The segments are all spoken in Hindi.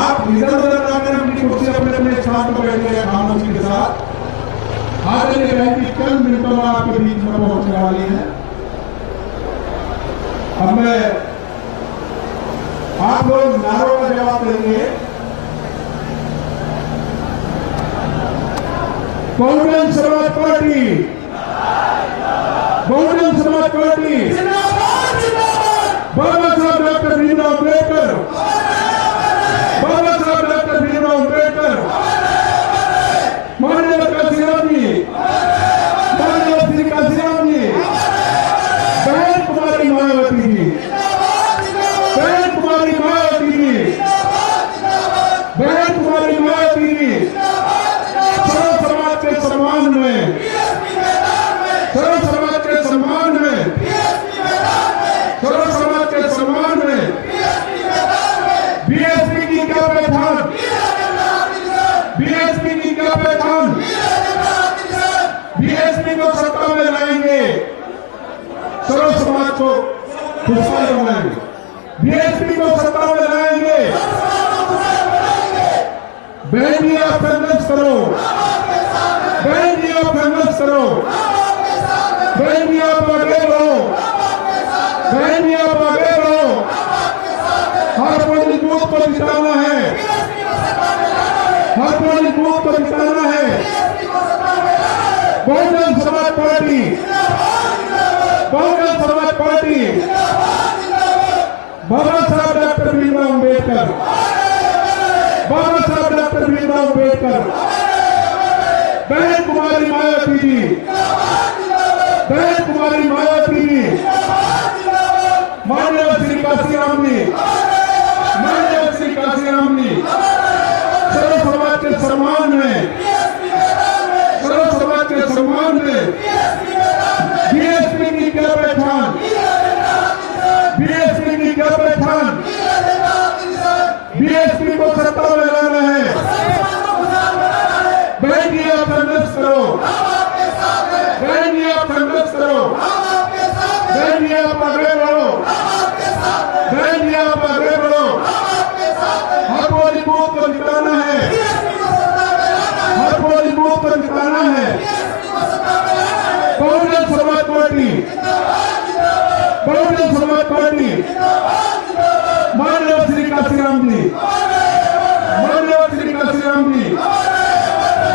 आप इधर उधर जाकर अपनी कुर्सी अपने अपने स्थान पर बैठ गए खामोशी के साथ। आदरणीय बहन जी चंद मिनटों में आपके बीच में पहुंचने वाली है। अब मैं आप लोग नारों का जवाब देंगे। बहुजन समाज पार्टी, बहुजन समाज पार्टी, बाबा साहब डॉक्टर भीमराव अम्बेडकर, बाबा साहब डॉक्टर भीमराव अम्बेडकर, माननीय काशीराम जी, माननीय श्री काशीराम जी, बहन कुमारी मायावती जी, बहन कुमारी मायावती जी, बहन कुमारी मायावती जी, सर्व समाज के सम्मान में, सर्व समाज के सम्मान में, सर्व समाज के सम्मान में बीएसपी की क्या पहचान, बीएसपी की क्या पहचान, बीएसपी को सत्ता में लाएंगे, सर्व समाज को खुशहाल बनाएंगे, बीएसपी को सत्ता में लाएंगे। बहन जी आप संघर्ष करो, बहन जी आप संघर्ष करो, बहन जी आप आगे बढ़ो, बहन जी आप आगे बढ़ो। हर पोलिंग बूथ को जिताना है, हर पोलिंग बूथ को जिताना है। बहुजन समाज पार्टी, बहुजन समाज पार्टी, बाबा साहब डॉक्टर भीमराव अम्बेडकर, बाबा साहब डॉक्टर भीमराव अम्बेडकर, बहन कुमारी मायावती जी, बहन कुमारी मायावती जी, माननीय श्री काशीराम जी, माननीय श्री काशीराम जी, सर्व समाज के सम्मान में, सर्व समाज के सम्मान में बीएसपी की क्या पहचान, बीएसपी की क्या पहचान, बीएसपी को सत्ता में लाना है। बहन जी आप संघर्ष करो, बहन जी आप संघर्ष करो, बहन जी आप आगे बढ़ो, बहन जी आप आगे बढ़ो। हर पोलिंग बूथ को जिताना है, हर पोलिंग बूथ को जिताना है। बहुजन समाज पार्टी, बहुजन समाज पार्टी, माननीय श्री काशीराम जी, माननीय श्री काशीराम जी,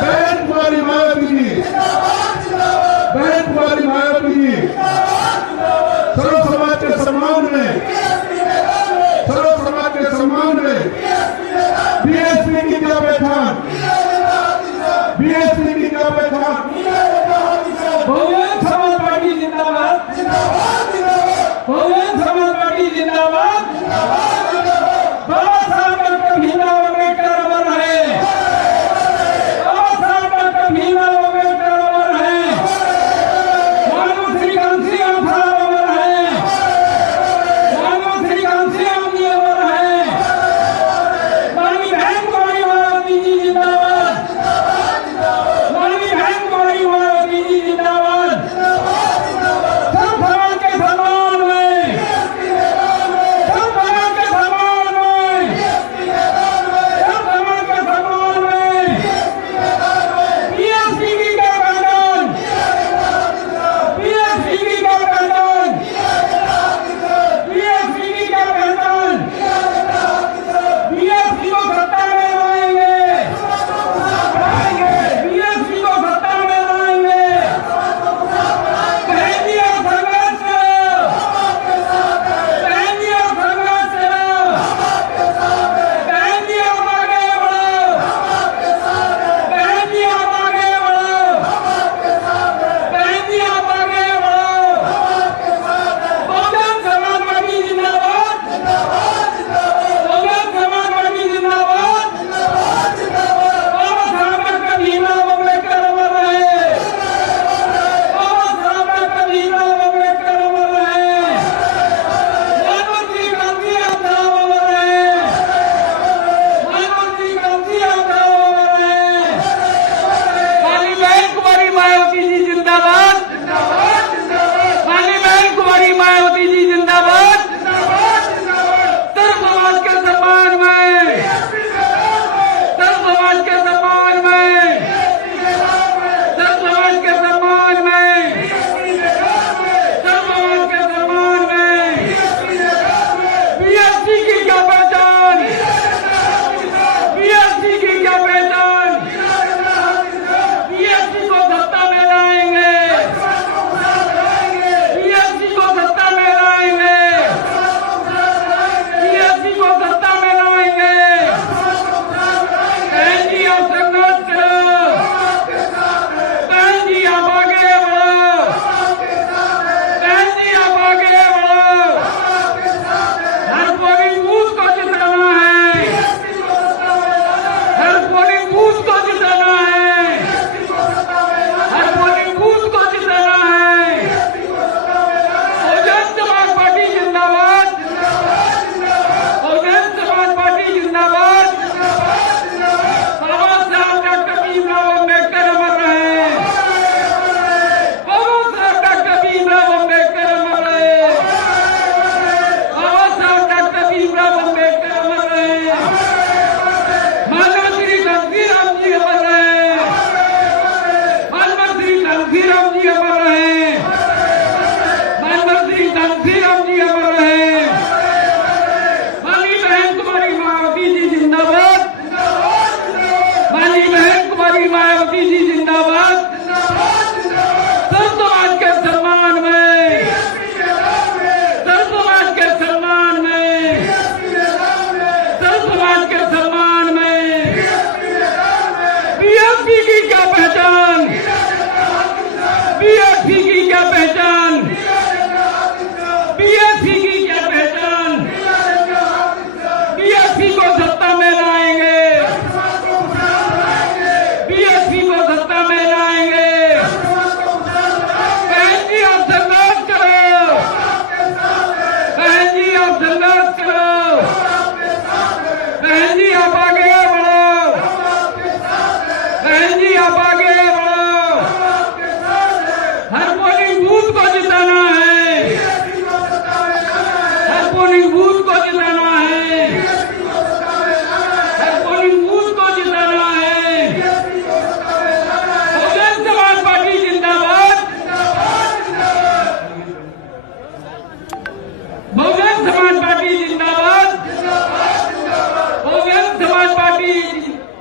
बहन कुमारी मायावती जी, बहन कुमारी मायावती जी, सर्व समाज के सम्मान में, सर्व समाज के सम्मान में बीएसपी की क्या पहचान, बीएसपी की क्या पहचान। बहुजन समाज पार्टी जिंदाबाद, बहुजन समाज पार्टी जिंदाबाद।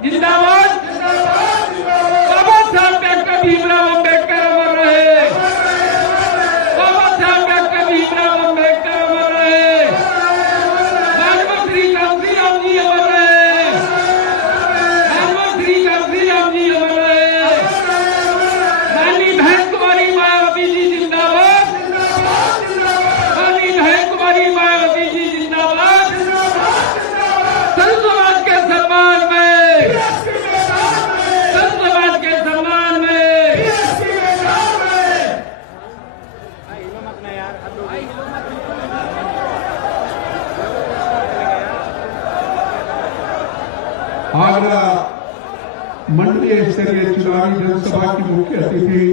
जिंदाबाद। बाबा साहब डॉक्टर भीमराव अम्बेडकर अमर रहे। बाबा साहब डॉक्टर भीमराव अम्बेडकर अमर रहे। भगवान श्री कांसी राम जी अमर रहे। भगवान श्री कांसी राम जी अमर रहे। रानी बहन कुमारी मायावती जी जिंदाबाद। रानी बहन कुमारी मायावती जी जिंदाबाद। संत समाज के सम्मान में, संत समाज के सम्मान में। आगरा मंडलीय स्तरीय चुनावी जनसभा की मुख्य अतिथि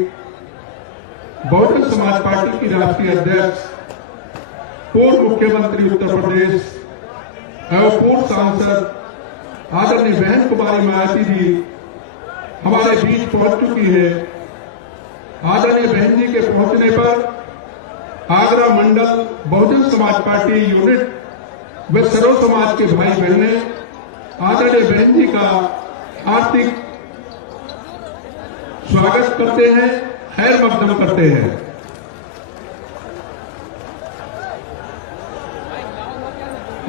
बहुजन समाज पार्टी की राष्ट्रीय अध्यक्ष, पूर्व मुख्यमंत्री उत्तर प्रदेश एवं पूर्व सांसद आदरणीय बहन कुमारी मायावती जी हमारे बीच पहुंच चुकी है। आदरणीय बहन जी के पहुंचने पर आगरा मंडल बहुजन समाज पार्टी यूनिट व सर्व समाज के भाई बहने आदरणीय बहन जी का हार्दिक स्वागत करते हैं, खैर मकदम करते हैं।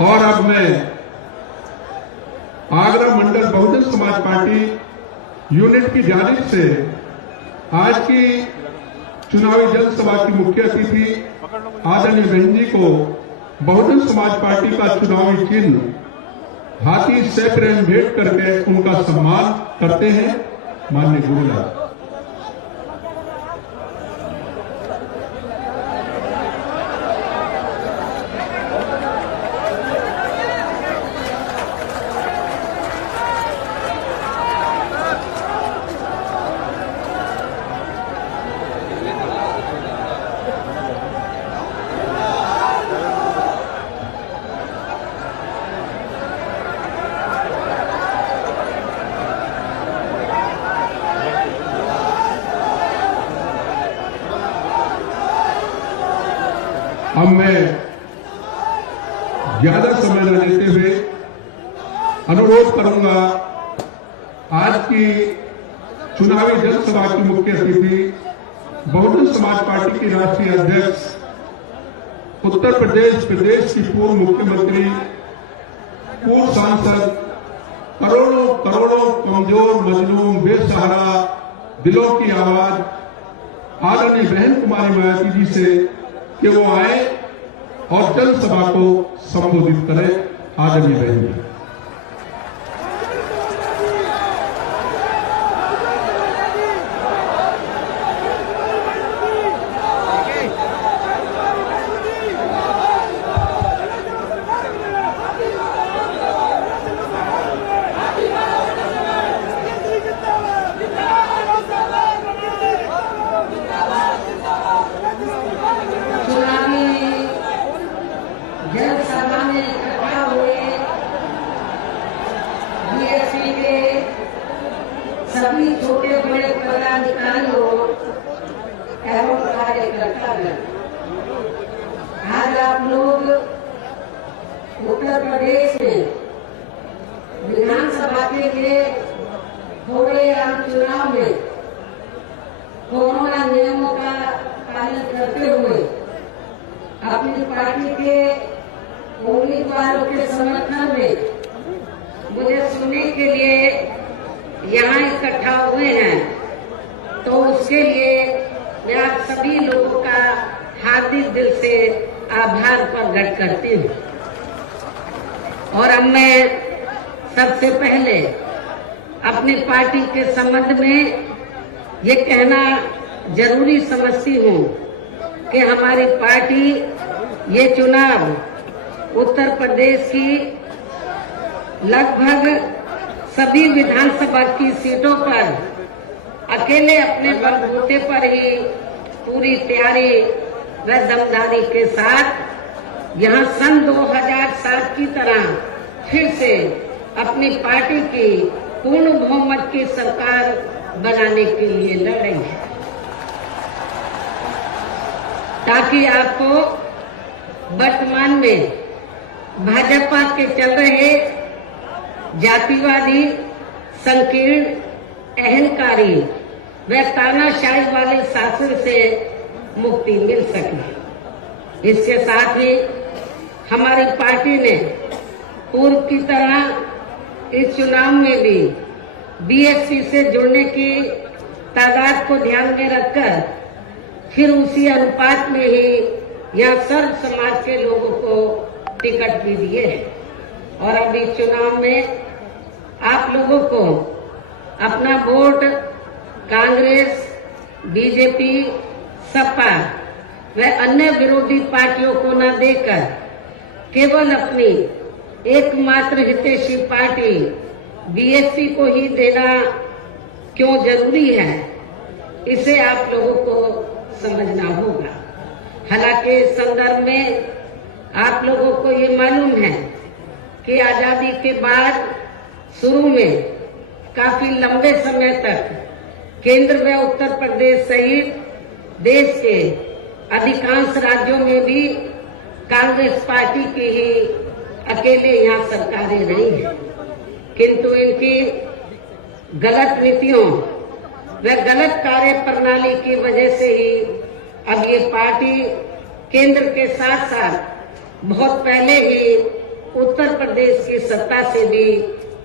और अब मैं आगरा मंडल बहुजन समाज पार्टी यूनिट की जानिब से आज की चुनावी जनसभा की मुख्य अतिथि आदरणीय बहन जी को बहुजन समाज पार्टी का चुनावी चिन्ह हाथी सैकड़न भेंट करके उनका सम्मान करते हैं। माननीय गुरुलाल। अब मैं ज्यादा समय न लेते हुए अनुरोध करूंगा आज की चुनावी जनसभा की मुख्य अतिथि बहुजन समाज पार्टी की राष्ट्रीय अध्यक्ष, उत्तर प्रदेश की पूर्व मुख्यमंत्री, पूर्व सांसद, करोड़ों करोड़ों कमजोर मजलूम बेसहारा दिलों की आवाज आदरणीय बहन कुमारी मायावती जी से कि वो आए और जनसभा को संबोधित करें। आदरणीय बहन जी। जनसभा में इकट्ठा हुए बीएसपी के सभी छोटे बड़े पदाधिकारियों एवं कार्यकर्तागण, आज आप लोग उत्तर प्रदेश में विधानसभा के लिए हो रहे आम चुनाव में कोरोना नियमों का पालन करते हुए अपनी पार्टी के उम्मीदवारों के समर्थन में मुझे सुनने के लिए यहाँ इकट्ठा हुए हैं, तो उसके लिए मैं आप सभी लोगों का हार्दिक दिल से आभार प्रकट करती हूँ। और अब मैं सबसे पहले अपनी पार्टी के संबंध में ये कहना जरूरी समझती हूँ कि हमारी पार्टी ये चुनाव उत्तर प्रदेश की लगभग सभी विधानसभा की सीटों पर अकेले अपने बलबूते पर ही पूरी तैयारी व दमदारी के साथ यहाँ सन 2007 की तरह फिर से अपनी पार्टी की पूर्ण बहुमत की सरकार बनाने के लिए लड़ रही है, ताकि आपको वर्तमान में भाजपा के चल रहे जातिवादी संकीर्ण, अहंकारी व तानाशाही वाले शासन से मुक्ति मिल सके। इसके साथ ही हमारी पार्टी ने पूर्व की तरह इस चुनाव में भी बीएसपी से जुड़ने की तादाद को ध्यान में रखकर फिर उसी अनुपात में ही यहाँ सर्व समाज के लोगों को टिकट भी दिए हैं। और अब इस चुनाव में आप लोगों को अपना वोट कांग्रेस, बीजेपी, सपा व अन्य विरोधी पार्टियों को न देकर केवल अपनी एकमात्र हितैषी पार्टी बीएसपी को ही देना क्यों जरूरी है, इसे आप लोगों को समझना होगा। हालांकि इस संदर्भ में आप लोगों को ये मालूम है कि आजादी के बाद शुरू में काफी लंबे समय तक केंद्र व उत्तर प्रदेश सहित देश के अधिकांश राज्यों में भी कांग्रेस पार्टी की ही अकेले यहाँ सरकारें रही हैं, किंतु इनकी गलत नीतियों व गलत कार्य प्रणाली की वजह से ही अब ये पार्टी केंद्र के साथ साथ बहुत पहले ही उत्तर प्रदेश की सत्ता से भी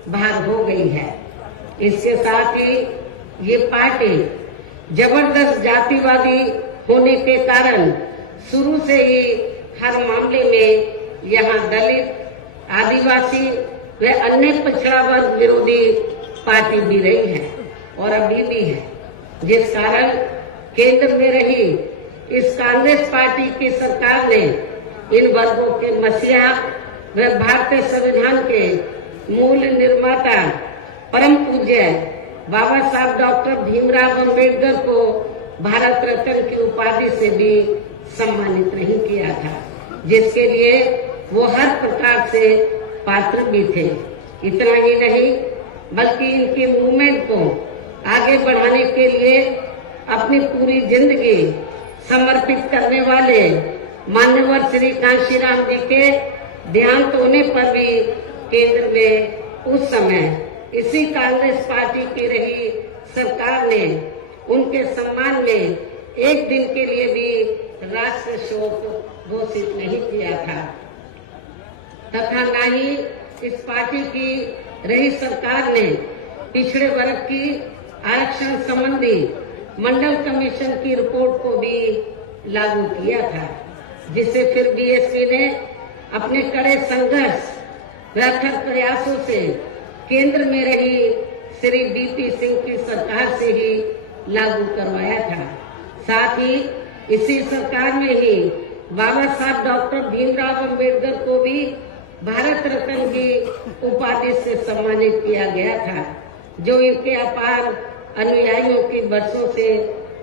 बाहर हो गई है। इसके साथ ही ये पार्टी जबरदस्त जातिवादी होने के कारण शुरू से ही हर मामले में यहाँ दलित, आदिवासी व अन्य पिछड़ा वर्ग विरोधी पार्टी भी रही है और अभी भी है, जिस कारण केंद्र में रही इस कांग्रेस पार्टी की सरकार ने इन वर्गों के मसीहा व भारतीय संविधान के मूल निर्माता परम पूज्य बाबा साहब डॉक्टर भीमराव अम्बेडकर को भारत रत्न की उपाधि से भी सम्मानित नहीं किया था, जिसके लिए वो हर प्रकार से पात्र भी थे। इतना ही नहीं बल्कि इनके मूवमेंट को आगे बढ़ाने के लिए अपनी पूरी जिंदगी समर्पित करने वाले मान्यवर श्री कांशीराम जी के देहांत होने पर भी केंद्र में उस समय इसी कांग्रेस पार्टी की रही सरकार ने उनके सम्मान में एक दिन के लिए भी राष्ट्रीय शोक घोषित नहीं किया था, तथा न ही इस पार्टी की रही सरकार ने पिछड़े वर्ग की आरक्षण संबंधी मंडल कमीशन की रिपोर्ट को भी लागू किया था, जिससे फिर बीएसपी ने अपने कड़े संघर्ष व अथक प्रयासों से केंद्र में रही श्री बीपी सिंह की सरकार से ही लागू करवाया था। साथ ही इसी सरकार में ही बाबा साहब डॉक्टर भीमराव अम्बेडकर को भी भारत रत्न की उपाधि से सम्मानित किया गया था, जो इनके अपार अनुयायियों की बरसों से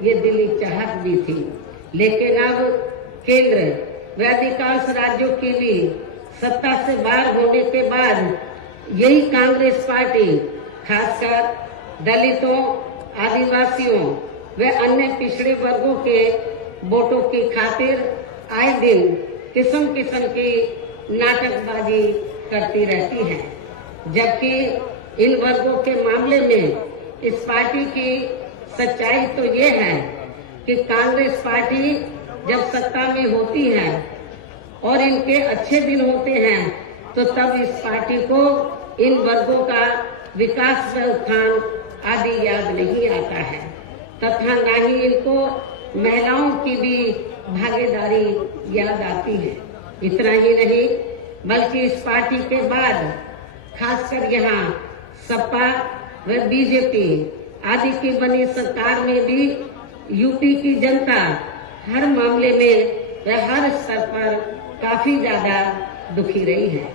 ये दिली चाहत भी थी। लेकिन अब केंद्र व अधिकांश राज्यों की भी सत्ता से बाहर होने के बाद यही कांग्रेस पार्टी खासकर दलितों, आदिवासियों व अन्य पिछड़े वर्गों के वोटों की खातिर आए दिन किस्म किस्म की नाटकबाजी करती रहती है, जबकि इन वर्गों के मामले में इस पार्टी की सच्चाई तो ये है कि कांग्रेस पार्टी जब सत्ता में होती है और इनके अच्छे दिन होते हैं तो तब इस पार्टी को इन वर्गों का विकास व उत्थान आदि याद नहीं आता है, तथा न ही इनको महिलाओं की भी भागीदारी याद आती है। इतना ही नहीं बल्कि इस पार्टी के बाद खासकर यहाँ सपा व बीजेपी आदि की बनी सरकार में भी यूपी की जनता हर मामले में व हर स्तर पर काफी ज्यादा दुखी रही है।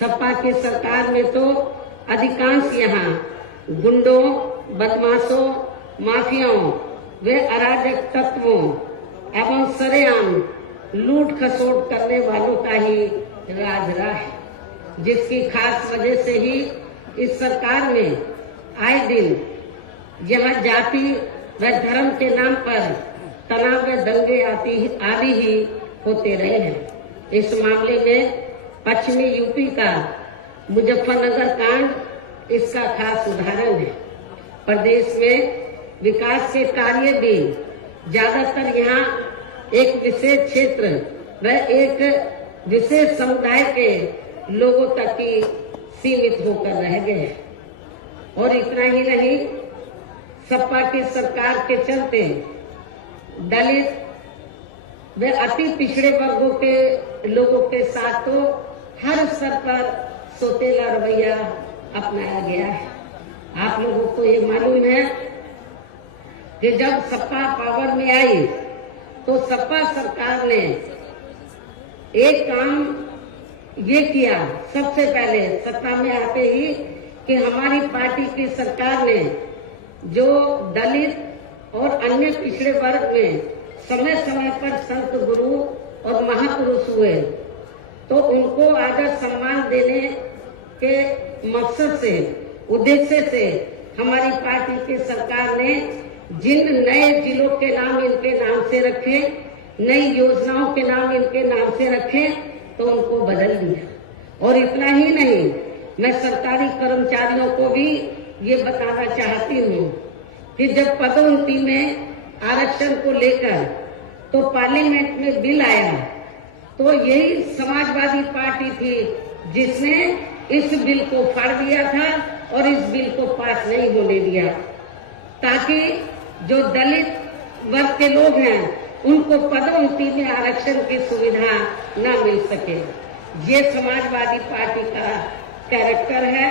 सपा की सरकार में तो अधिकांश यहाँ गुंडों, बदमाशों, माफियाओं व अराजक तत्वों एवं सरेआम लूट खसोट करने वालों का ही राज रहा है, जिसकी खास वजह से ही इस सरकार में आए दिन यहाँ जाति व धर्म के नाम पर तनाव व दंगे आदि ही होते रहे हैं। इस मामले में पश्चिमी यूपी का मुजफ्फरनगर कांड इसका खास उदाहरण है। प्रदेश में विकास के कार्य भी ज्यादातर यहाँ एक विशेष क्षेत्र व एक विशेष समुदाय के लोगों तक ही सीमित होकर रह गए। और इतना ही नहीं, सपा की सरकार के चलते दलित व अति पिछड़े वर्गों के लोगों के साथ तो हर स्तर पर सौतेला रवैया अपनाया गया है। आप लोगों को ये मालूम है कि जब सपा पावर में आई तो सपा सरकार ने एक काम ये किया, सबसे पहले सत्ता में आते ही, कि हमारी पार्टी की सरकार ने जो दलित और अन्य पिछड़े वर्ग में समय समय पर संत गुरु और महापुरुष हुए तो उनको आदर सम्मान देने के मकसद से, उद्देश्य से हमारी पार्टी की सरकार ने जिन नए जिलों के नाम इनके नाम से रखे, नई योजनाओं के नाम इनके नाम से रखे, तो उनको बदल दिया। और इतना ही नहीं, मैं सरकारी कर्मचारियों को भी ये बताना चाहती हूँ कि जब पदोन्नति में आरक्षण को लेकर तो पार्लियामेंट में बिल आया तो यही समाजवादी पार्टी थी जिसने इस बिल को फाड़ दिया था और इस बिल को पास नहीं होने दिया, ताकि जो दलित वर्ग के लोग हैं उनको पदोन्नति में आरक्षण की सुविधा न मिल सके। ये समाजवादी पार्टी का कैरेक्टर है,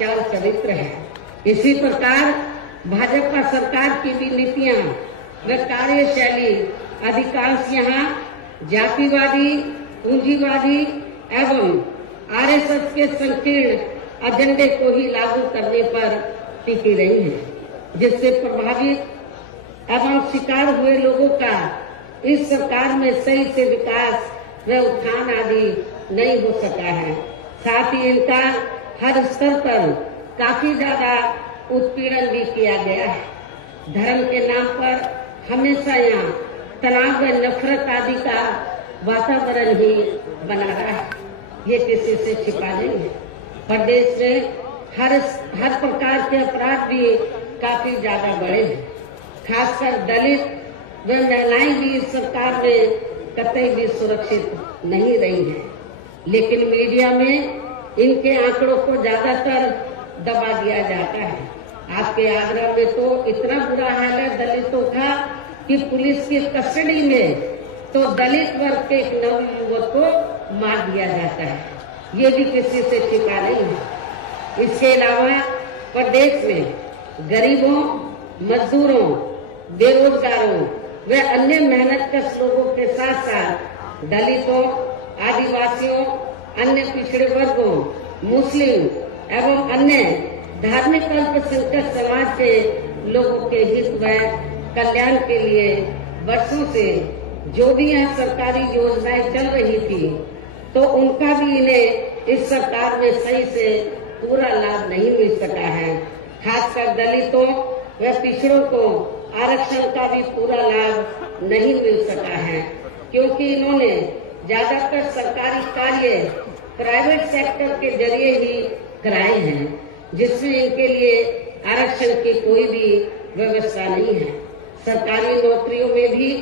चाल चरित्र है। इसी प्रकार भाजपा सरकार की भी नीतियां व कार्यशैली अधिकांश यहाँ जातिवादी, पूंजीवादी एवं आरएसएस के संकीर्ण एजेंडे को ही लागू करने पर टिकी रही है, जिससे प्रभावित एवं शिकार हुए लोगों का इस सरकार में सही से विकास व उत्थान आदि नहीं हो सका है। साथ ही इनका हर स्तर पर काफी ज्यादा उत्पीड़न भी किया गया है। धर्म के नाम पर हमेशा यहाँ तनाव व नफरत आदि का वातावरण ही बना रहा है, ये किसी से छिपा नहीं है। प्रदेश में हर प्रकार के अपराध भी काफी ज्यादा बढ़े हैं। खासकर दलित व महिलाएं भी इस सरकार में कतई भी सुरक्षित नहीं रही हैं। लेकिन मीडिया में इनके आंकड़ों को ज्यादातर दबा दिया जाता है। आपके आगरा में तो इतना बुरा हाल है दलितों का कि पुलिस की कस्टडी में तो दलित वर्ग के एक नवयुवक को मार दिया जाता है। ये भी किसी से छिपा नहीं है। इसके अलावा प्रदेश में गरीबों, मजदूरों, बेरोजगारों व अन्य मेहनतकश लोगों के साथ साथ दलितों, आदिवासियों, अन्य पिछड़े वर्गों, मुस्लिम एवं अन्य धार्मिक अल्पसंख्यक समाज के लोगों के हित व कल्याण के लिए वर्षों से जो भी यहाँ सरकारी योजनाएं चल रही थी तो उनका भी इन्हें इस सरकार में सही से पूरा लाभ नहीं मिल सका है। खासकर दलितों व पिछड़ों को आरक्षण का भी पूरा लाभ नहीं मिल सका है, क्योंकि इन्होंने ज्यादातर सरकारी कार्य प्राइवेट सेक्टर के जरिए ही कराए हैं, जिसमें इनके लिए आरक्षण की कोई भी व्यवस्था नहीं है। सरकारी नौकरियों में भी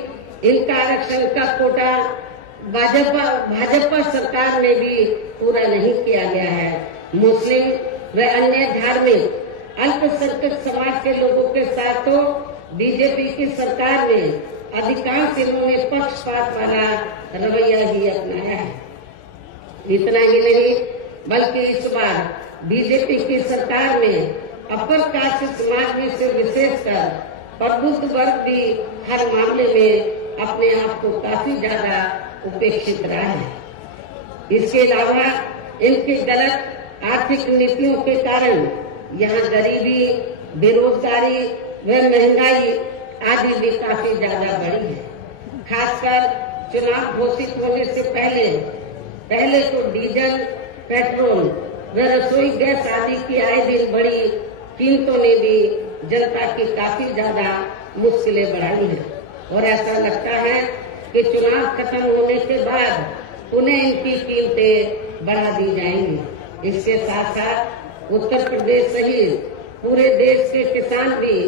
इनका आरक्षण का कोटा भाजपा सरकार में भी पूरा नहीं किया गया है। मुस्लिम व अन्य धार्मिक अल्पसंख्यक समाज के लोगों के साथ तो बीजेपी की सरकार में अधिकांश इन्होंने पक्षपात वाला रवैया ही अपनाया है। इतना ही नहीं, बल्कि इस बार बीजेपी की सरकार में अपर कास्ट समाज में से विशेषकर प्रबुद्ध वर्ग भी हर मामले में अपने आप को काफी ज्यादा उपेक्षित रहा है। इसके अलावा इनकी गलत आर्थिक नीतियों के कारण यहाँ गरीबी, बेरोजगारी व महंगाई आदि भी काफी ज्यादा बढ़ी है। खासकर चुनाव घोषित होने से पहले तो डीजल, पेट्रोल व रसोई गैस आदि की आए दिन बढ़ी कीमतों ने भी जनता की काफी ज्यादा मुश्किलें बढ़ाई हैं। और ऐसा लगता है कि चुनाव खत्म होने के बाद उन्हें इनकी कीमतें बढ़ा दी जाएंगी। इसके साथ साथ उत्तर प्रदेश सहित पूरे देश के किसान भी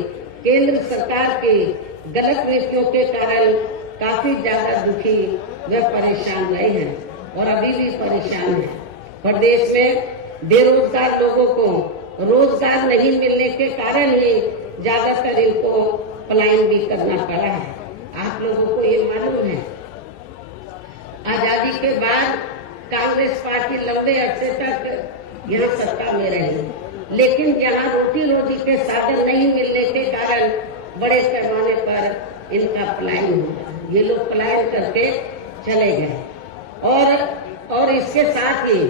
केंद्र सरकार की गलत नीतियों के कारण काफी ज्यादा दुखी व परेशान रहे हैं और अभी भी परेशान हैं। प्रदेश में बेरोजगार लोगों को रोजगार नहीं मिलने के कारण ही ज्यादातर इनको पलायन भी करना पड़ा है। आप लोगों को ये मालूम है, आजादी के बाद कांग्रेस पार्टी लंबे अरसे तक यहाँ सत्ता में रही, लेकिन यहाँ रोटी रोटी के साधन नहीं मिलने के कारण बड़े पैमाने पर इनका पलायन हुआ। ये लोग पलायन करके चले गए और इसके साथ ही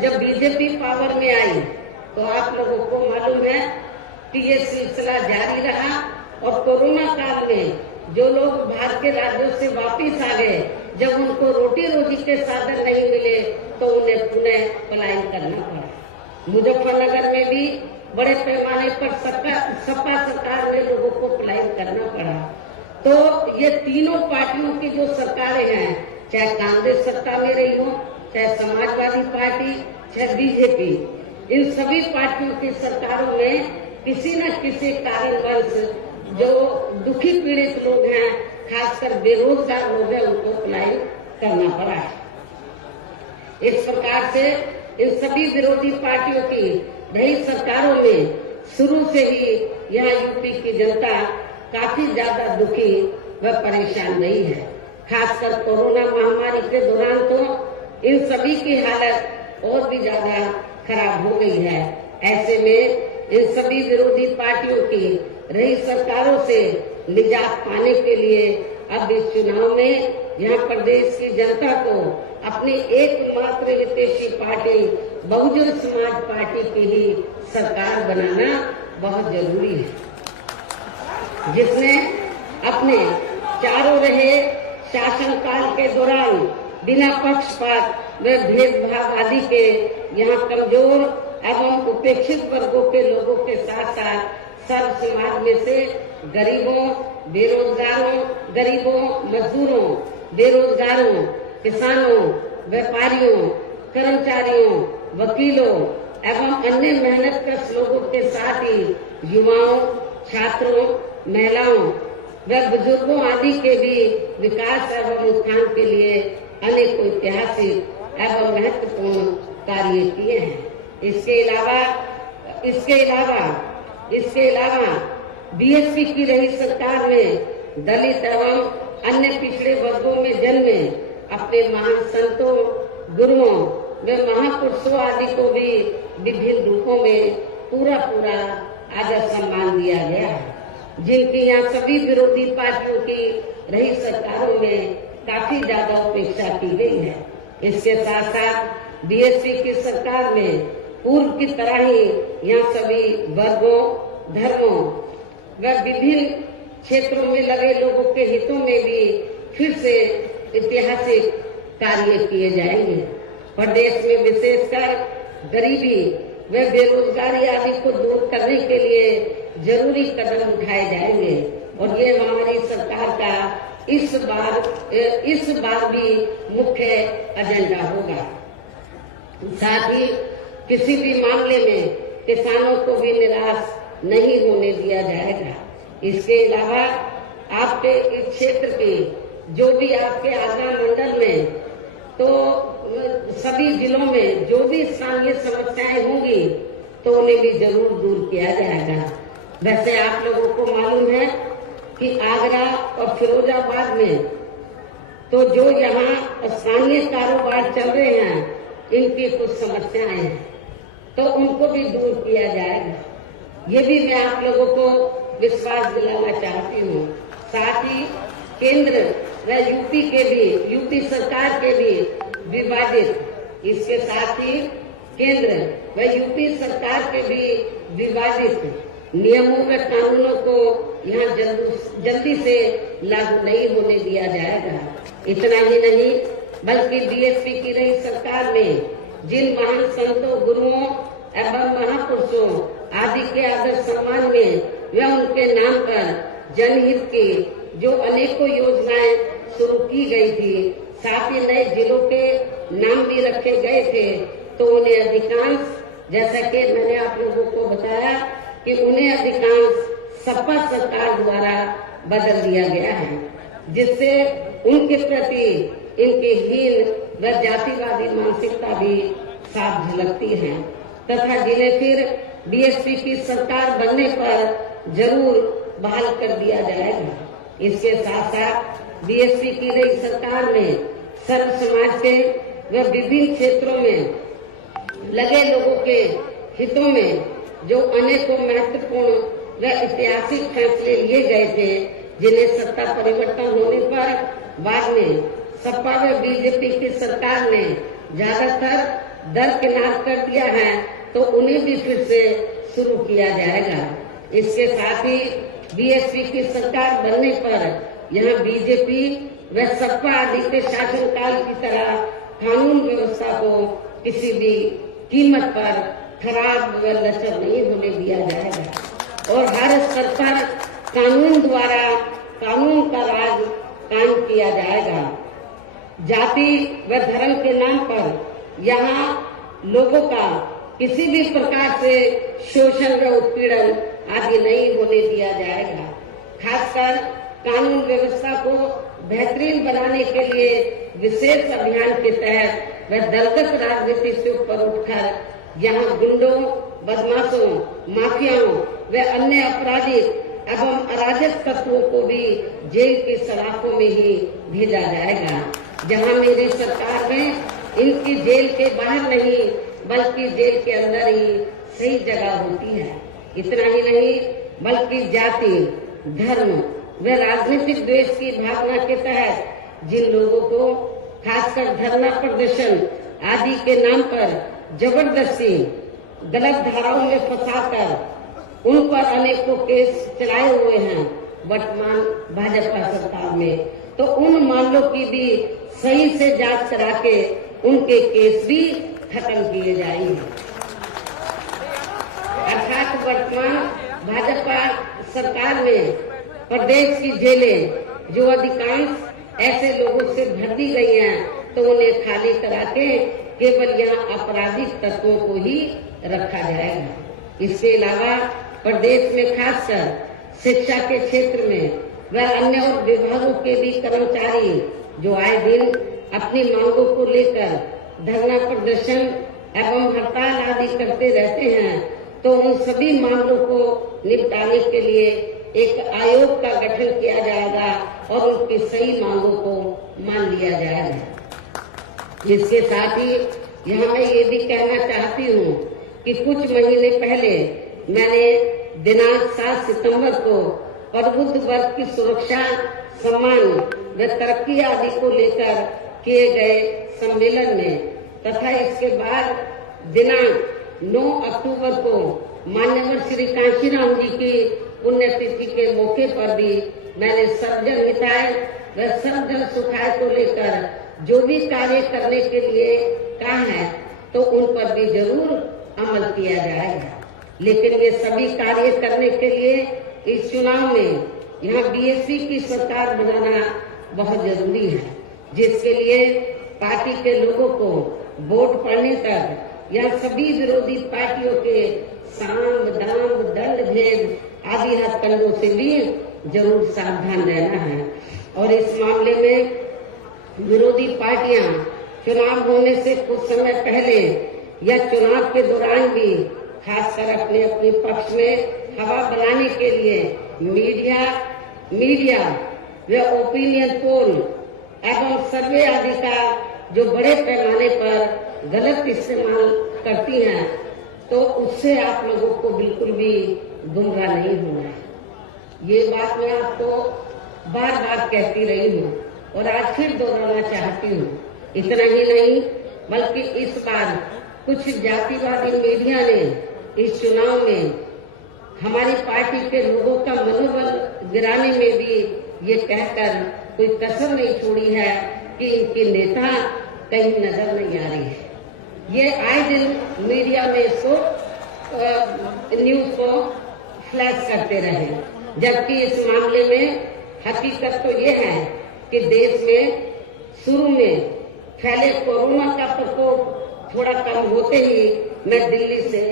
जब बीजेपी पावर में आई तो आप लोगों को मालूम है कि ये सिलसिला जारी रहा और कोरोना काल में जो लोग बाहर के राज्यों से वापिस आ गए, जब उनको रोटी रोजी के साधन नहीं मिले तो उन्हें पुनः पलायन करना पड़ा। मुजफ्फरनगर में भी बड़े पैमाने पर सपा सरकार में लोगों को पलायन करना पड़ा। तो ये तीनों पार्टियों की जो सरकारें हैं, चाहे कांग्रेस सत्ता में रही हो, चाहे समाजवादी पार्टी, चाहे बीजेपी, इन सभी पार्टियों की सरकारों में किसी न किसी कारणवश जो दुखी पीड़ित लोग हैं, खासकर बेरोजगार लोग हैं, उनको पलायन करना पड़ा है। इस प्रकार से इन सभी विरोधी पार्टियों की रही सरकारों में शुरू से ही यहाँ यूपी की जनता काफी ज्यादा दुखी व परेशान रही है। खासकर कोरोना महामारी के दौरान तो इन सभी की हालत और भी ज्यादा खराब हो गई है। ऐसे में इन सभी विरोधी पार्टियों की रही सरकारों से निजात पाने के लिए अब इस चुनाव में यहाँ प्रदेश की जनता को अपनी एकमात्र विदेशी पार्टी बहुजन समाज पार्टी की ही सरकार बनाना बहुत जरूरी है, जिसने अपने चारों रहे शासनकाल के दौरान बिना पक्षपात व भेदभाव आदि के यहाँ कमजोर एवं उपेक्षित वर्गों के लोगों के साथ साथ सर्व समाज में से गरीबों, बेरोजगारों, गरीबों, मजदूरों, बेरोजगारों, किसानों, व्यापारियों, कर्मचारियों, वकीलों एवं अन्य मेहनतकश लोगों के साथ ही युवाओं, छात्रों, महिलाओं व बुजुर्गों आदि के भी विकास एवं उत्थान के लिए अनेक ऐतिहासिक एवं महत्वपूर्ण कार्य किए हैं। इसके अलावा बीएसपी की रही सरकार में दलित एवं अन्य पिछड़े वर्गों में जन्मे अपने महान संतों, गुरुओं व महापुरुषों आदि को भी विभिन्न रूपों में पूरा आदर सम्मान दिया गया है, जिनकी यहाँ सभी विरोधी पार्टियों की रही सरकारों में काफी ज्यादा उपेक्षा की गई है। इसके साथ साथ बीएसपी की सरकार में पूर्व की तरह ही यहाँ सभी वर्गों, धर्मों व विभिन्न क्षेत्रों में लगे लोगों के हितों में भी फिर से ऐतिहासिक कार्य किए जाएंगे। प्रदेश में विशेषकर गरीबी व बेरोजगारी आदि को दूर करने के लिए जरूरी कदम उठाए जाएंगे और ये हमारी सरकार का इस बार भी मुख्य एजेंडा होगा। साथ ही किसी भी मामले में किसानों को भी निराश नहीं होने दिया जाएगा। इसके अलावा आपके इस क्षेत्र के जो भी आपके आगरा मंडल में तो सभी जिलों में जो भी स्थानीय समस्याएं होंगी तो उन्हें भी जरूर दूर किया जाएगा। वैसे आप लोगों को मालूम है कि आगरा और फिरोजाबाद में तो जो यहाँ स्थानीय कारोबार चल रहे हैं, इनकी कुछ समस्याएं हैं तो उनको भी दूर किया जाएगा। ये भी मैं आप लोगों को विश्वास दिलाना चाहती हूँ। साथ ही केंद्र व यूपी सरकार के भी विवादित, इसके साथ ही केंद्र व यूपी सरकार के भी विवादित नियमों व कानूनों को यहाँ जल्दी से लागू नहीं होने दिया जाएगा। इतना ही नहीं बल्कि बीएसपी की रही सरकार में जिन महान संतों, गुरुओं एवं महापुरुषों आदि के आदर सम्मान में व उनके नाम पर जनहित की जो अनेकों योजनाएं शुरू की गई थी, साथ ही नए जिलों के नाम भी रखे गए थे, तो उन्हें अधिकांश जैसा कि मैंने आप लोगों को बताया कि उन्हें अधिकांश सपा सरकार द्वारा बदल दिया गया है, जिससे उनके प्रति इनकी हीन व जातिवादी मानसिकता भी साफ झलकती है तथा जिन्हें फिर बीएसपी की सरकार बनने पर जरूर बहाल कर दिया जाएगा। इसके साथ साथ बीएसपी की नई सरकार में सर्व समाज के व विभिन्न क्षेत्रों में लगे लोगों के हितों में जो अनेकों महत्वपूर्ण व ऐतिहासिक फैसले लिए गए थे, जिन्हें सत्ता परिवर्तन होने पर बाद में सपा व बीजेपी की सरकार ने ज्यादातर दरकिनार कर दिया है, तो उन्हें भी फिर से शुरू किया जाएगा। इसके साथ ही बीएसपी की सरकार बनने पर यहाँ बीजेपी व सपा आदि के शासनकाल की तरह कानून व्यवस्था को किसी भी कीमत पर खराब व लचर नहीं होने दिया जाएगा और हर स्तर पर कानून द्वारा कानून का राज कायम किया जाएगा। जाति व धर्म के नाम पर यहाँ लोगों का किसी भी प्रकार से शोषण व उत्पीड़न आदि नहीं होने दिया जाएगा। खासकर कानून व्यवस्था को बेहतरीन बनाने के लिए विशेष अभियान के तहत व दलगत राजनीति से ऊपर उठकर यहाँ गुंडों, बदमाशों, माफियाओं व अन्य आपराधिक एवं अराजक तत्वों को भी जेल की सलाखों में ही भेजा जाएगा। जहाँ मेरी सरकार में इनकी जेल के बाहर नहीं बल्कि जेल के अंदर ही सही जगह होती है। इतना ही नहीं बल्कि जाति, धर्म व राजनीतिक द्वेष की भावना के तहत जिन लोगों को खासकर धरना प्रदर्शन आदि के नाम पर जबरदस्ती गलत धाराओं में फंसाकर उन पर अनेकों केस चलाए हुए हैं वर्तमान भाजपा सरकार में, तो उन मामलों की भी सही से जांच करा के उनके केस भी खत्म किए जाएंगे। अर्थात वर्तमान भाजपा सरकार में प्रदेश की जेलें जो अधिकांश ऐसे लोगों से भर दी गई हैं, तो उन्हें खाली करा के केवल यहाँ आपराधिक तत्वों को ही रखा जाएगा। इसके अलावा प्रदेश में खासकर शिक्षा के क्षेत्र में व अन्य और विभागों के भी कर्मचारी जो आए दिन अपनी मांगों को लेकर धरना प्रदर्शन एवं हड़ताल आदि करते रहते हैं, तो उन सभी मामलों को निपटाने के लिए एक आयोग का गठन किया जाएगा और उनकी सही मांगों को मान लिया जाएगा। इसके साथ ही यहाँ मैं ये भी कहना चाहती हूँ कि कुछ महीने पहले मैंने दिनांक 7 सितंबर को प्रबुद्ध वर्ग की सुरक्षा, सम्मान व तरक्की आदि को लेकर किए गए सम्मेलन में तथा इसके बाद दिनांक 9 अक्टूबर को मान्यवर श्री कांशीराम जी की पुण्यतिथि के मौके पर भी मैंने सर्वजन हिताय व सर्वजन सुखाय को लेकर जो भी कार्य करने के लिए कहा है, तो उन पर भी जरूर अमल किया जाएगा। लेकिन ये सभी कार्य करने के लिए इस चुनाव में यहाँ बीएसपी की सरकार बनाना बहुत जरूरी है, जिसके लिए पार्टी के लोगों को वोट पड़ने तक यह सभी विरोधी पार्टियों के साम, दाम, दंड भेद आदि हथकंडों से भी जरूर सावधान रहना है। और इस मामले में विरोधी पार्टियां चुनाव होने से कुछ समय पहले या चुनाव के दौरान भी खासकर अपने अपने पक्ष में हवा बनाने के लिए मीडिया व ओपिनियन पोल एवं सर्वे आदि का जो बड़े पैमाने पर गलत इस्तेमाल करती हैं, तो उससे आप लोगों को बिल्कुल भी गुमराह नहीं होना है। ये बात मैं आपको बार बार कहती रही हूँ और आज फिर दोहराना चाहती हूँ। इतना ही नहीं बल्कि इस बार कुछ जातिवादी मीडिया ने इस चुनाव में हमारी पार्टी के लोगों का मनोबल गिराने में भी ये कहकर कोई कसर नहीं छोड़ी है कि इनके नेता कहीं नजर नहीं आ रही है। ये आए दिन मीडिया में इसको न्यूज को फ्लैश करते रहे, जबकि इस मामले में हकीकत तो ये है कि देश में शुरू में फैले कोरोना का प्रकोप थोड़ा कम होते ही मैं दिल्ली से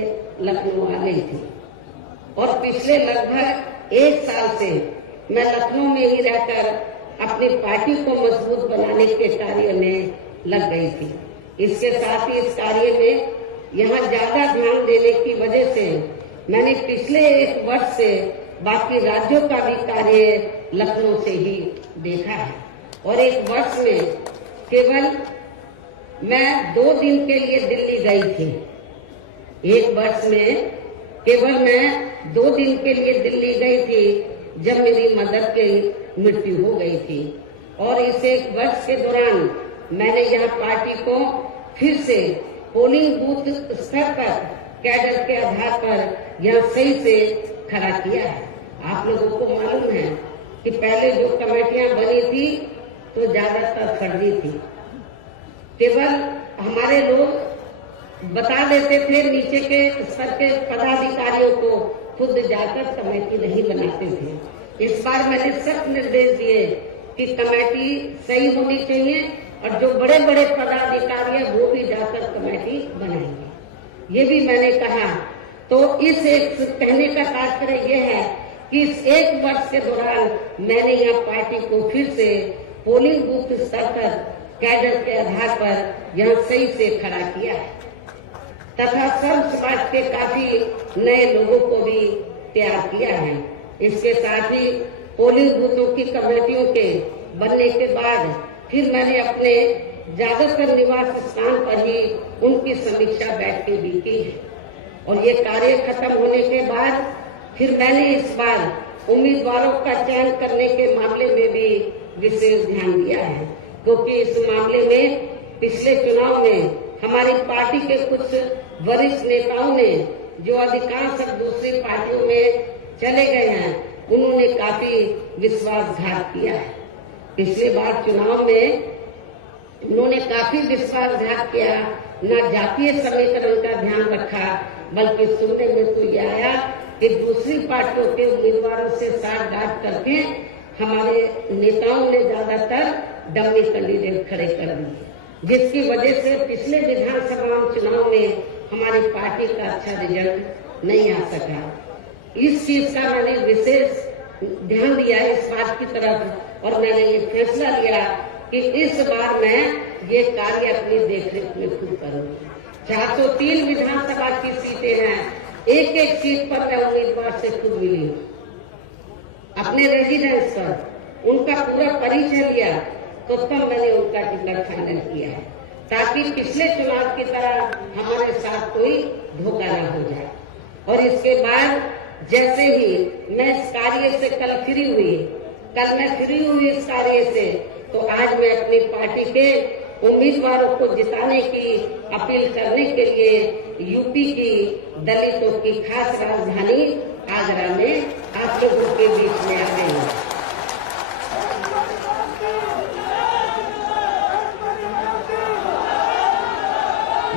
लखनऊ आ गई थी और पिछले लगभग 1 साल से मैं लखनऊ में ही रहकर अपनी पार्टी को मजबूत बनाने के कार्य में लग गई थी। इसके साथ ही इस कार्य में यहाँ ज्यादा ध्यान देने की वजह से मैंने पिछले 1 वर्ष से बाकी राज्यों का भी कार्य लखनऊ से ही देखा है और 1 वर्ष में केवल मैं 2 दिन के लिए दिल्ली गई थी। 1 वर्ष में केवल मैं 2 दिन के लिए दिल्ली गई थी जब मेरी मदर की मृत्यु हो गई थी और इस 1 वर्ष के दौरान मैंने यहाँ पार्टी को फिर से पोलिंग बूथ स्तर पर कैडर के आधार पर यहाँ सही से खड़ा किया है। आप लोगों को मालूम है कि पहले जो कमेटियां बनी थी तो ज्यादातर फर्जी थी। केवल हमारे लोग बता देते थे, नीचे के स्तर के पदाधिकारियों को खुद जाकर कमेटी नहीं बनाते थे। इस बार मैंने सख्त निर्देश दिए कि कमेटी सही होनी चाहिए और जो बड़े बड़े पदाधिकारी हैं वो भी जाकर कमेटी बनाएंगे, ये भी मैंने कहा। तो इस एक कहने का तात्पर्य यह है कि इस 1 वर्ष के दौरान मैंने यहाँ पार्टी को फिर से पोलिंग बूथ स्तर पर कैडर के आधार पर यहाँ सही से खड़ा किया है तथा सर्व समाज के काफी नए लोगों को भी तैयार किया है। इसके साथ ही पोलिंग बूथों की कमेटियों के बनने के बाद फिर मैंने अपने ज्यादातर निवास स्थान पर ही उनकी समीक्षा बैठकें भी की है और ये कार्य खत्म होने के बाद फिर मैंने इस बार उम्मीदवारों का चयन करने के मामले में भी विशेष ध्यान दिया है, क्योंकि इस मामले में पिछले चुनाव में हमारी पार्टी के कुछ वरिष्ठ नेताओं ने जो अधिकांश दूसरी पार्टियों में चले गए हैं, उन्होंने काफी विश्वासघात किया है। पिछले बार चुनाव में उन्होंने काफी विश्वासघात किया, न जातीय समीकरण का ध्यान रखा, बल्कि सुनने में तो ये आया कि दूसरी पार्टियों के उम्मीदवारों से साठगांठ करके हमारे नेताओं ने ज्यादातर डमी कैंडिडेट खड़े कर दिए, जिसकी वजह से पिछले विधानसभा चुनाव में हमारी पार्टी का अच्छा रिजल्ट नहीं आ सका। इस चीज का मैंने विशेष ध्यान दिया इस बात की तरफ और मैंने ये फैसला लिया कि इस बार मैं ये कार्य अपनी देखरेख में खुद करूंगी। 403 विधानसभा की सीटें हैं, एक सीट पर मैं उम्मीदवार से खुद मिली हूँ, अपने रेजिडेंस पर उनका पूरा परिचय लिया तो तब मैंने उनका टिकट फाइनल किया है, ताकि पिछले चुनाव की तरह हमारे साथ कोई धोखा न हो जाए। और इसके बाद जैसे ही मैं इस कार्य से कल मैं फ्री हुई इस कार्य से, तो आज मैं अपनी पार्टी के उम्मीदवारों को जिताने की अपील करने के लिए यूपी की दलितों की खास राजधानी आगरा में आप लोगों के बीच में आ गई हूँ।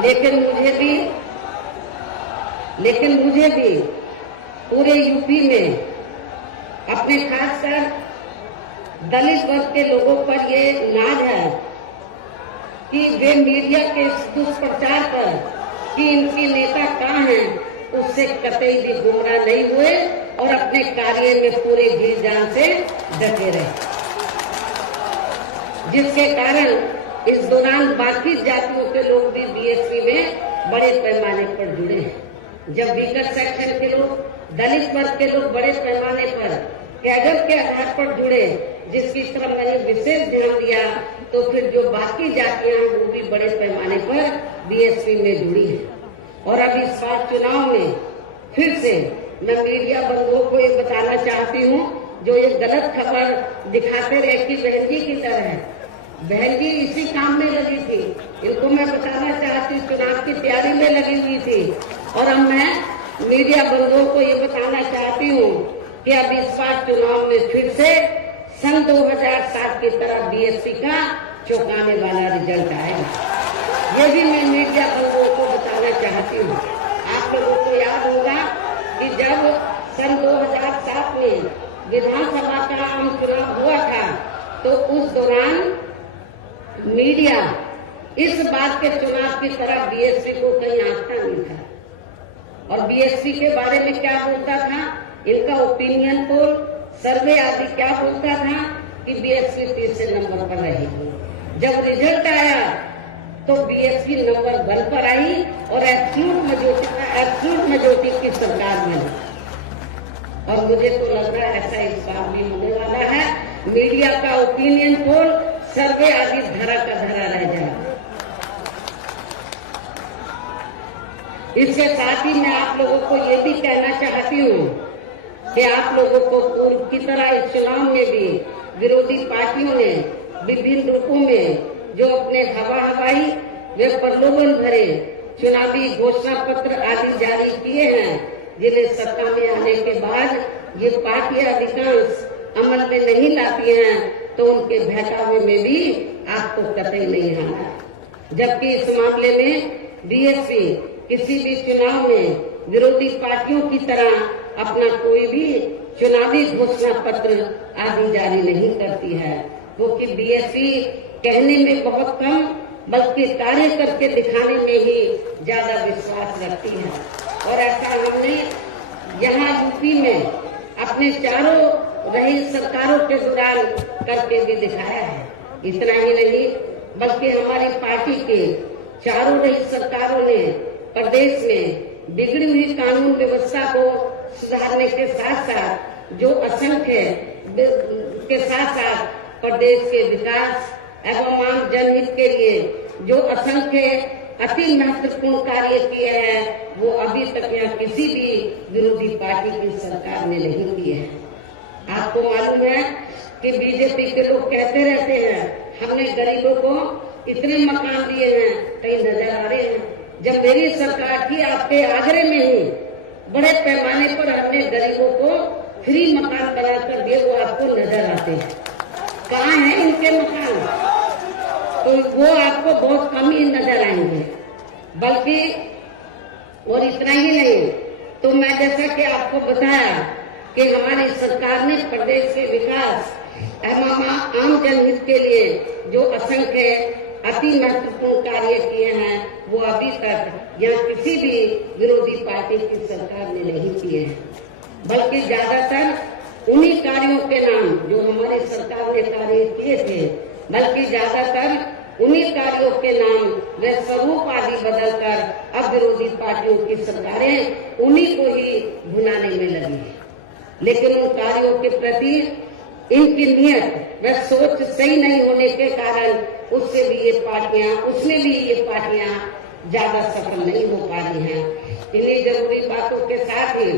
लेकिन मुझे भी पूरे यूपी में अपने खासकर दलित वर्ग के लोगों पर ये नाज है कि वे मीडिया के दुष्प्रचार पर कि इनके नेता कहाँ हैं उससे कतई भी गुमराह नहीं हुए और अपने कार्य में पूरे जी जान से डटे रहे, जिसके कारण इस दौरान बाकी जातियों के लोग भी बीएसपी में बड़े पैमाने पर जुड़े हैं। जब वीकर सेक्शन के लोग, दलित वर्ग के लोग बड़े पैमाने पर कैडर के आधार पर जुड़े, जिसकी तरफ मैंने विशेष ध्यान दिया, तो फिर जो बाकी जातियां हैं वो भी बड़े पैमाने पर बीएसपी में जुड़ी है। और अब इस बार चुनाव में फिर से मैं मीडिया बंधुओं को ये बताना चाहती हूँ, जो ये गलत खबर दिखाते रहे कि बहन जी की तरह है, बहन जी इसी काम में लगी थी, इनको मैं बताना चाहती हूँ चुनाव की तैयारी में लगी हुई थी। और अब मैं मीडिया बंधुओं को ये बताना चाहती हूँ कि अब इस बार चुनाव में फिर से सन 2007 की तरह बीएसपी का चौंकाने वाला रिजल्ट आएगा। ये भी मैं मीडिया बंधुओं को बताना चाहती हूँ। आप लोगों को याद होगा कि जब सन 2007 में विधानसभा का आम चुनाव हुआ था, तो उस दौरान मीडिया इस बात के चुनाव की तरह बीएसपी को कहीं आंकता नहीं था। और बीएसपी के बारे में क्या बोलता था, इनका ओपिनियन पोल, सर्वे आदि क्या बोलता था कि बीएसपी तीसरे नंबर पर रहेगी। जब रिजल्ट आया तो बीएसपी नंबर 1 पर आई और एब्सोल्यूट मेजोरिटी की सरकार बनी। और मुझे तो लग रहा है ऐसा इस बार भी होने वाला है। मीडिया का ओपिनियन पोल, सर्वे आदि धरा का धरा रह जाएगा। इसके साथ ही मैं आप लोगों को ये भी कहना चाहती हूँ कि आप लोगों को पूर्व की तरह इस चुनाव में भी विरोधी पार्टियों ने विभिन्न रूपों में जो अपने हवाई व प्रलोभन भरे चुनावी घोषणा पत्र आदि जारी किए हैं, जिन्हें सत्ता में आने के बाद ये पार्टियां अधिकांश अमल में नहीं लाती हैं, तो उनके बहकावे में भी आपको कतई नहीं आना। जबकि इस मामले में बीएसपी किसी भी चुनाव में विरोधी पार्टियों की तरह अपना कोई भी चुनावी घोषणा पत्र आदि जारी नहीं करती है, क्योंकि बीएसपी कहने में बहुत कम बल्कि कार्य करके दिखाने में ही ज्यादा विश्वास रखती है। और ऐसा हमने यहाँ यूपी में अपने चारों रही सरकारों के दौरान करके भी दिखाया है। इतना ही नहीं बल्कि हमारी पार्टी के चारों रही सरकारों ने प्रदेश में बिगड़ी हुई कानून व्यवस्था को सुधारने के साथ साथ जो असंख्य के साथ साथ प्रदेश के विकास एवं आम जनहित के लिए जो असंख्य अति महत्वपूर्ण कार्य किए हैं, वो अभी तक यहाँ किसी भी विरोधी पार्टी की सरकार ने नहीं किए हैं। आपको मालूम है कि बीजेपी के लोग कहते रहते हैं हमने गरीबों को इतने मकान दिए हैं, कहीं नजर आ रहे हैं। जब मेरी सरकार थी आपके आगरे में ही बड़े पैमाने पर हमने गरीबों को फ्री मकान बनाकर दिए, वो आपको नजर आते हैं। कहाँ है इनके मकान? तो वो आपको बहुत कम ही नजर आएंगे। बल्कि और इतना ही नहीं, तो मैं जैसा कि आपको बताया कि हमारी सरकार ने प्रदेश के विकास एवं आम जनहित के लिए जो असंख्य अति महत्वपूर्ण कार्य किए हैं, वो अभी तक यहाँ किसी भी विरोधी पार्टी की सरकार ने नहीं किए हैं। बल्कि ज्यादातर उन्हीं कार्यों के नाम जो हमारी सरकार ने कार्य किए थे, बल्कि ज्यादातर उन्हीं कार्यों के नाम व स्वरूप आदि बदलकर अब विरोधी पार्टियों की सरकारें उन्हीं को ही भुनाने में लगी है। लेकिन उन कार्यों के प्रति इनकी नियत व सोच सही नहीं होने के कारण उसमें भी ये पार्टियां ज्यादा सफल नहीं हो पा रही हैं। इन्हीं जरूरी बातों के साथ ही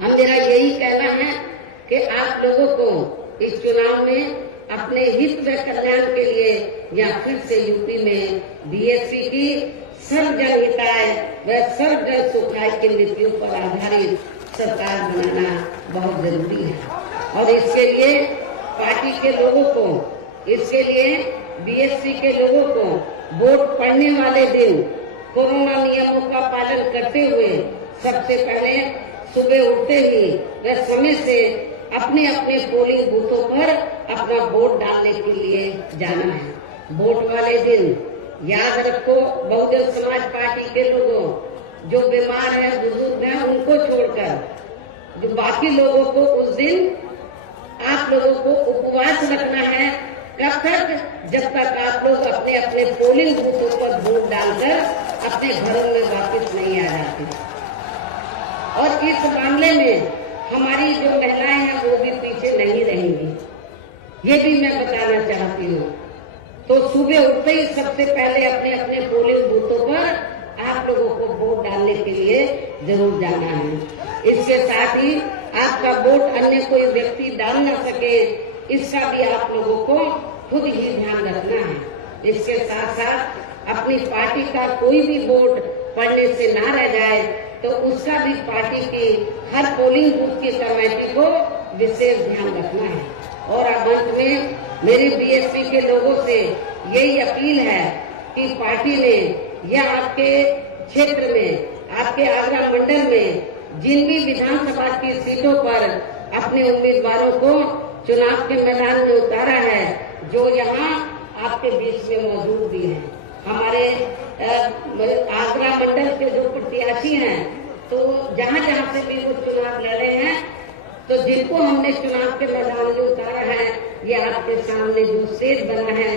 हम मेरा यही कहना है कि आप लोगों को इस चुनाव में अपने हित व कल्याण के लिए या फिर से यूपी में बीएसपी की सर्व जनहिताय व सर्व जन सुखाय की नीतियों पर आधारित सरकार बनाना बहुत जरूरी है। और इसके लिए पार्टी के लोगों को, इसके लिए बीएसपी के लोगों को वोट पड़ने वाले दिन कोरोना नियमों का पालन करते हुए सबसे पहले सुबह उठते ही व समय से अपने अपने पोलिंग बूथों पर अपना वोट डालने के लिए जाना है। वोट वाले दिन याद रखो, बहुजन समाज पार्टी के लोगों, जो बीमार हैं, बुजुर्ग हैं, उनको छोड़कर जो बाकी लोगों को उस दिन आप लोगों को उपवास रखना है। कब तक? जब तक आप लोग अपने अपने पोलिंग बूथों पर वोट डालकर अपने घरों में वापस नहीं आ जाते। और इस मामले में हमारी जो महिलाएं हैं वो भी पीछे नहीं रहेंगी, ये भी मैं बताना चाहती हूँ। तो सुबह उठते ही सबसे पहले अपने अपने पोलिंग बूथों पर आप लोगों को वोट डालने के लिए जरूर जाना है। इसके साथ ही आपका वोट अन्य कोई व्यक्ति डाल न सके, इसका भी आप लोगों को खुद ही ध्यान रखना है। इसके साथ साथ अपनी पार्टी का कोई भी वोट पड़ने से ना रह जाए, तो उसका भी पार्टी की हर पोलिंग बूथ की कमेटी को विशेष ध्यान रखना है। और अब अंत में मेरी बीएसपी के लोगों से यही अपील है कि पार्टी ने या आपके क्षेत्र में, आपके आगरा मंडल में जिन भी विधानसभा की सीटों पर अपने उम्मीदवारों को चुनाव के मैदान में उतारा है, जो यहाँ आपके बीच में मौजूद भी हैं। हमारे आगरा मंडल के जो प्रत्याशी हैं, तो जहाँ जहाँ से भी वो चुनाव लड़े हैं, तो जिनको हमने चुनाव के मैदान में उतारा है, ये आपके सामने जो स्टेज बना है,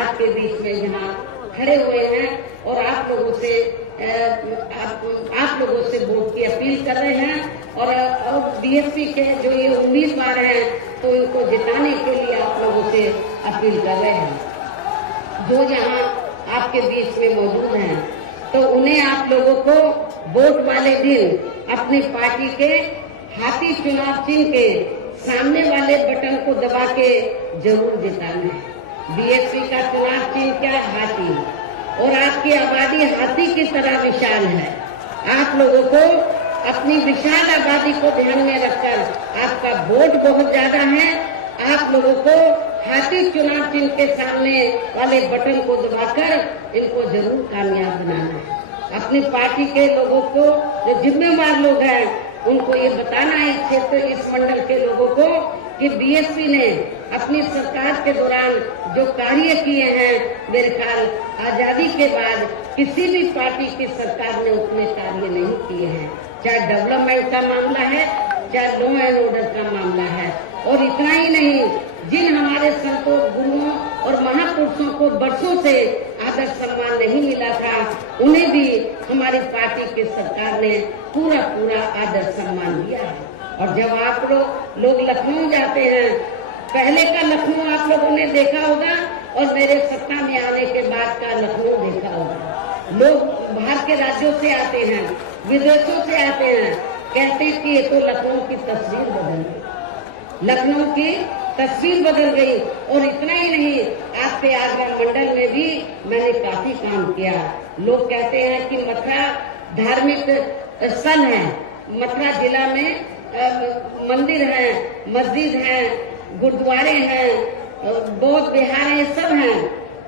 आपके बीच में यहाँ खड़े हुए हैं और आप लोगों से वोट की अपील कर रहे हैं। और बीएसपी के जो ये उम्मीदवार हैं, तो इनको जिताने के लिए आप लोगों से अपील कर रहे हैं। जो यहाँ आपके बीच में मौजूद हैं, तो उन्हें आप लोगों को वोट वाले दिन अपनी पार्टी के हाथी चुनाव चिन्ह के सामने वाले बटन को दबा के जरूर जिताना है। बीएसपी का चुनाव चिन्ह क्या है? हाथी, और आपकी आबादी हाथी की तरह विशाल है। आप लोगों को अपनी विशाल आबादी को ध्यान में रखकर, आपका वोट बहुत ज्यादा है, आप लोगों को हाथी चुनाव चिन्ह के सामने वाले बटन को दबाकर इनको जरूर कामयाब बनाना है। अपनी पार्टी के लोगों को, जो जिम्मेवार लोग हैं, उनको ये बताना है, इस क्षेत्र, इस मंडल के लोगों को, कि बीएसपी ने अपनी सरकार के दौरान जो कार्य किए हैं, मेरे ख्याल आजादी के बाद किसी भी पार्टी की सरकार ने उतने कार्य नहीं किए हैं। चाहे डेवलपमेंट का मामला है, चाहे लॉ एंड ऑर्डर का मामला है। और इतना ही नहीं, जिन हमारे संतों, गुरुओं और महापुरुषों को वर्षों से आदर सम्मान नहीं मिला था, उन्हें भी हमारी पार्टी की सरकार ने पूरा आदर सम्मान दिया है। और जब आप लोग लखनऊ जाते हैं, पहले का लखनऊ आप लोगों ने देखा होगा और मेरे सत्ता में आने के बाद का लखनऊ देखा होगा। लोग बाहर के राज्यों से आते हैं, विदेशों से आते हैं, कहते हैं कि ये तो लखनऊ की तस्वीर बदल गई, लखनऊ की तस्वीर बदल गई। और इतना ही नहीं, आपके आगरा मंडल में भी मैंने काफी काम किया। लोग कहते हैं कि मथुरा धार्मिक स्थल है, मथुरा जिला में मंदिर है, मस्जिद है, गुरुद्वारे हैं, बौद्ध विहार है, सब हैं,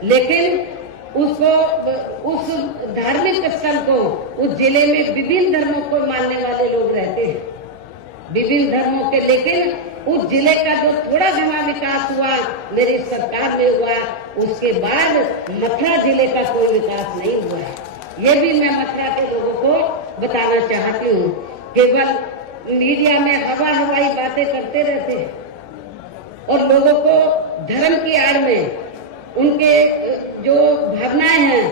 लेकिन उस धार्मिक स्थल को, उस जिले में विभिन्न धर्मों को मानने वाले लोग रहते हैं, विभिन्न धर्मों के, लेकिन उस जिले का जो थोड़ा घना विकास हुआ मेरी सरकार में हुआ, उसके बाद मथुरा जिले का कोई विकास नहीं हुआ है। ये भी मैं मथुरा के लोगों को बताना चाहती हूँ। केवल मीडिया में हवाई बातें करते रहते हैं और लोगों को धर्म की आड़ में, उनके जो भावनाएं हैं,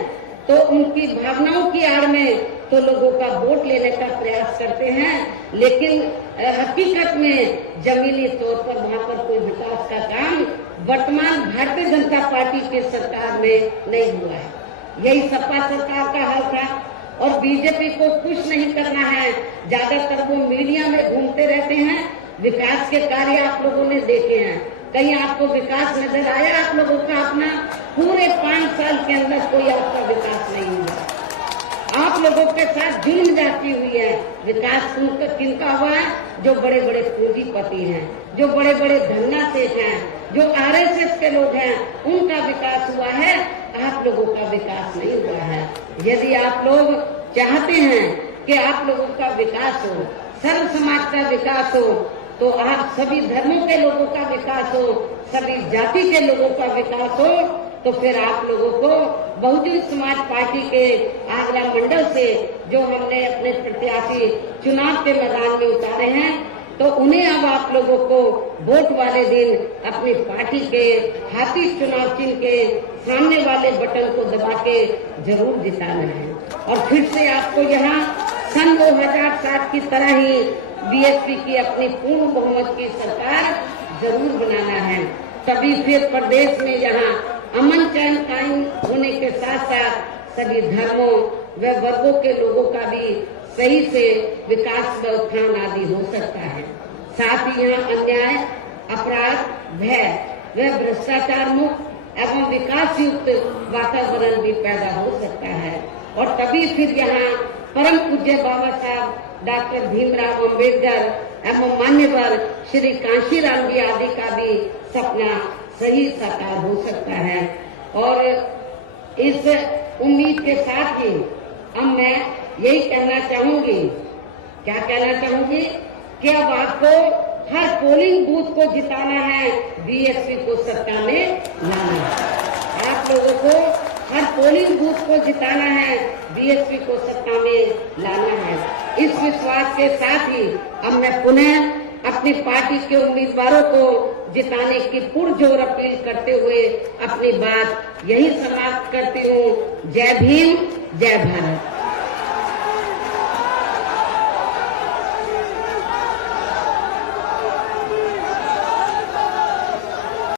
तो उनकी भावनाओं की आड़ में तो लोगों का वोट लेने का प्रयास करते हैं, लेकिन हकीकत में जमीनी तौर पर वहाँ पर कोई विकास का काम वर्तमान भारतीय जनता पार्टी की सरकार में नहीं हुआ है। यही सपा सरकार का हाल था। और बीजेपी को कुछ नहीं करना है, ज्यादातर वो मीडिया में घूमते रहते हैं। विकास के कार्य आप लोगों ने देखे हैं, कहीं आपको विकास नजर आया? आप लोगों का अपना पूरे 5 साल के अंदर कोई आपका विकास नहीं हुआ। आप लोगों के साथ जुल्म जाती हुई है। विकास किनका हुआ है? जो बड़े बड़े पूंजीपति हैं, जो बड़े बड़े धन्ना सेठ हैं, जो आरएसएस के लोग हैं, उनका विकास हुआ है। आप लोगों का विकास नहीं हुआ है। यदि आप लोग चाहते हैं कि आप लोगों का विकास हो, सर्व समाज का विकास हो, तो आप सभी धर्मों के लोगों का विकास हो, सभी जाति के लोगों का विकास हो, तो फिर आप लोगों को बहुजन समाज पार्टी के आगरा मंडल से जो हमने अपने प्रत्याशी चुनाव के मैदान में उतारे हैं, तो उन्हें अब आप लोगों को वोट वाले दिन अपनी पार्टी के हाथी चुनाव चिन्ह के सामने वाले बटन को दबा के जरूर जिताना है। और फिर से आपको यहाँ सन 2007 की तरह ही बीएसपी की अपनी पूर्ण बहुमत की सरकार जरूर बनाना है। तभी फिर प्रदेश में यहाँ अमन चैन कायम होने के साथ साथ सभी धर्मों व वर्गों के लोगों का भी सही से विकास व उत्थान आदि हो सकता है। साथ ही यहाँ अन्याय, अपराध, भय व भ्रष्टाचार मुक्त एवं विकास युक्त वातावरण भी पैदा हो सकता है। और तभी फिर यहाँ परम पूज्य बाबा साहब डॉक्टर भीमराव अम्बेडकर एवं मान्यवर श्री कांशीराम जी आदि का भी सपना सही साकार हो सकता है। और इस उम्मीद के साथ ही अब मैं यही कहना चाहूंगी, क्या कहना चाहूंगी, कि अब आपको हर पोलिंग बूथ को जिताना है, बीएसपी को सत्ता में लाना है। आप लोगों को हर पोलिंग बूथ को जिताना है, बीएसपी को सत्ता में लाना है। इस विश्वास के साथ ही अब मैं पुनः अपनी पार्टी के उम्मीदवारों को जिताने की पुरजोर अपील करते हुए अपनी बात यही समाप्त करती हूँ। जय भीम, जय भारत।